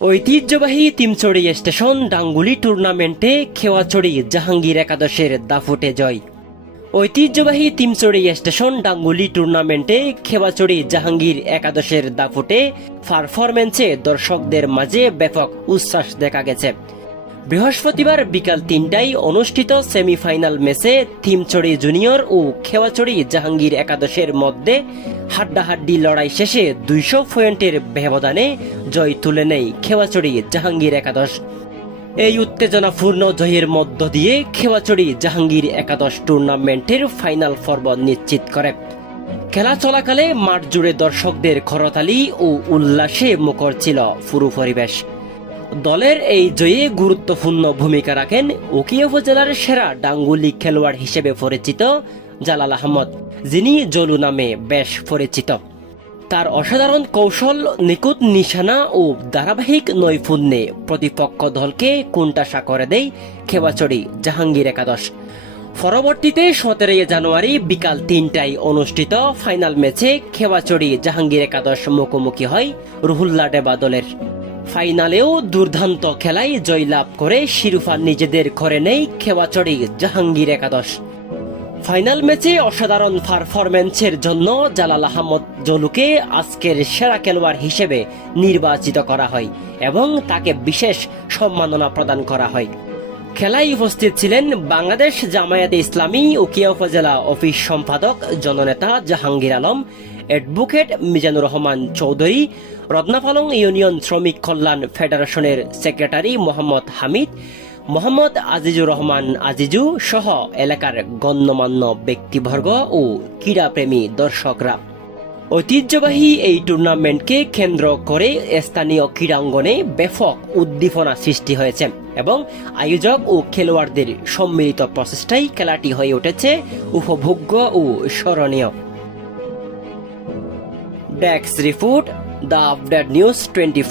ঐতিহ্যবাহী তিমচড়ি স্টেশন ডাঙ্গুলি টুর্নামেন্টে খেওয়াচড়ি জাহাঙ্গীর একাদশের দাফুটে জয়। ঐতিহ্যবাহী তিমচড়ি স্টেশন ডাঙ্গুলি টুর্নামেন্টে খেওয়াচড়ি জাহাঙ্গীর একাদশের দাফুটে পারফরমেন্সে দর্শকদের মাঝে ব্যাপক উচ্ছ্বাস দেখা গেছে। বৃহস্পতিবার বিকাল তিনটায় অনুষ্ঠিত সেমিফাইনাল ম্যাচে থিমচড়ি জুনিয়র ও খেওয়াচড়ি জাহাঙ্গীর একাদশের মধ্যে হাড্ডাহাড্ডি লড়াই শেষে দুইশো পয়েন্টের ব্যবধানে জয় তুলে নেয় খেওয়াচড়ি জাহাঙ্গীর একাদশ। এই উত্তেজনাপূর্ণ জয়ের মধ্য দিয়ে খেওয়াচড়ি জাহাঙ্গীর একাদশ টুর্নামেন্টের ফাইনাল পর্ব নিশ্চিত করে। খেলা চলাকালে মাঠ জুড়ে দর্শকদের করতালি ও উল্লাসে মুখর ছিল পুরো পরিবেশ। দলের এই জয়ে গুরুত্বপূর্ণ ভূমিকা রাখেন উকিয়া উপজেলার সেরা ডাঙ্গুলি খেলোয়াড় হিসেবে পরিচিত জালাল আহমদ, যিনি জলু নামে বেশ পরিচিত। তার অসাধারণ কৌশল, নিখুঁত নিশানা ও ধারাবাহিক নৈপুণ্যে প্রতিপক্ষ দলকে কোণঠাসা করে দেয় খেবাচড়ি জাহাঙ্গীর একাদশ। পরবর্তীতে সতেরোই জানুয়ারি বিকাল তিনটায় অনুষ্ঠিত ফাইনাল ম্যাচে খেবাচড়ি জাহাঙ্গীর একাদশ মুখোমুখি হয় রুহুল্লা ডেবা দলের। ফাইনালেও দুর্দান্ত খেলায় জয়লাভ করে শিরোপা নিজেদের ঘরে নেই খেওয়াচড়ি জাহাঙ্গীর একাদশ। ফাইনাল ম্যাচে অসাধারণ পারফরম্যান্সের জন্য জালাল আহমদ জলুকে আজকের সেরা খেলোয়াড় হিসেবে নির্বাচিত করা হয় এবং তাকে বিশেষ সম্মাননা প্রদান করা হয়। খেলায় উপস্থিত ছিলেন বাংলাদেশ জামায়াতে ইসলামী উকিয়া উপজেলা অফিস সম্পাদক, জননেতা জাহাঙ্গীর আলম অ্যাডভোকেট মিজানুর রহমান চৌধুরী, রত্নাফলং ইউনিয়ন শ্রমিক কল্যাণ ফেডারেশনের সেক্রেটারি মোহাম্মদ হামিদ, মোহাম্মদ আজিজুর রহমান আজিজু সহ এলাকার গণ্যমান্য ব্যক্তিবর্গ ও ক্রীড়াপ্রেমী দর্শকরা। ঐতিহ্যবাহী এই টুর্নামেন্টকে কেন্দ্র করে স্থানীয় ক্রীড়াঙ্গনে ব্যাপক উদ্দীপনা সৃষ্টি হয়েছে এবং আয়োজক ও খেলোয়াড়দের সম্মিলিত প্রচেষ্টায় খেলাটি হয়ে উঠেছে, উপভোগ্য ও স্মরণীয়। ডেক্স report the update news twenty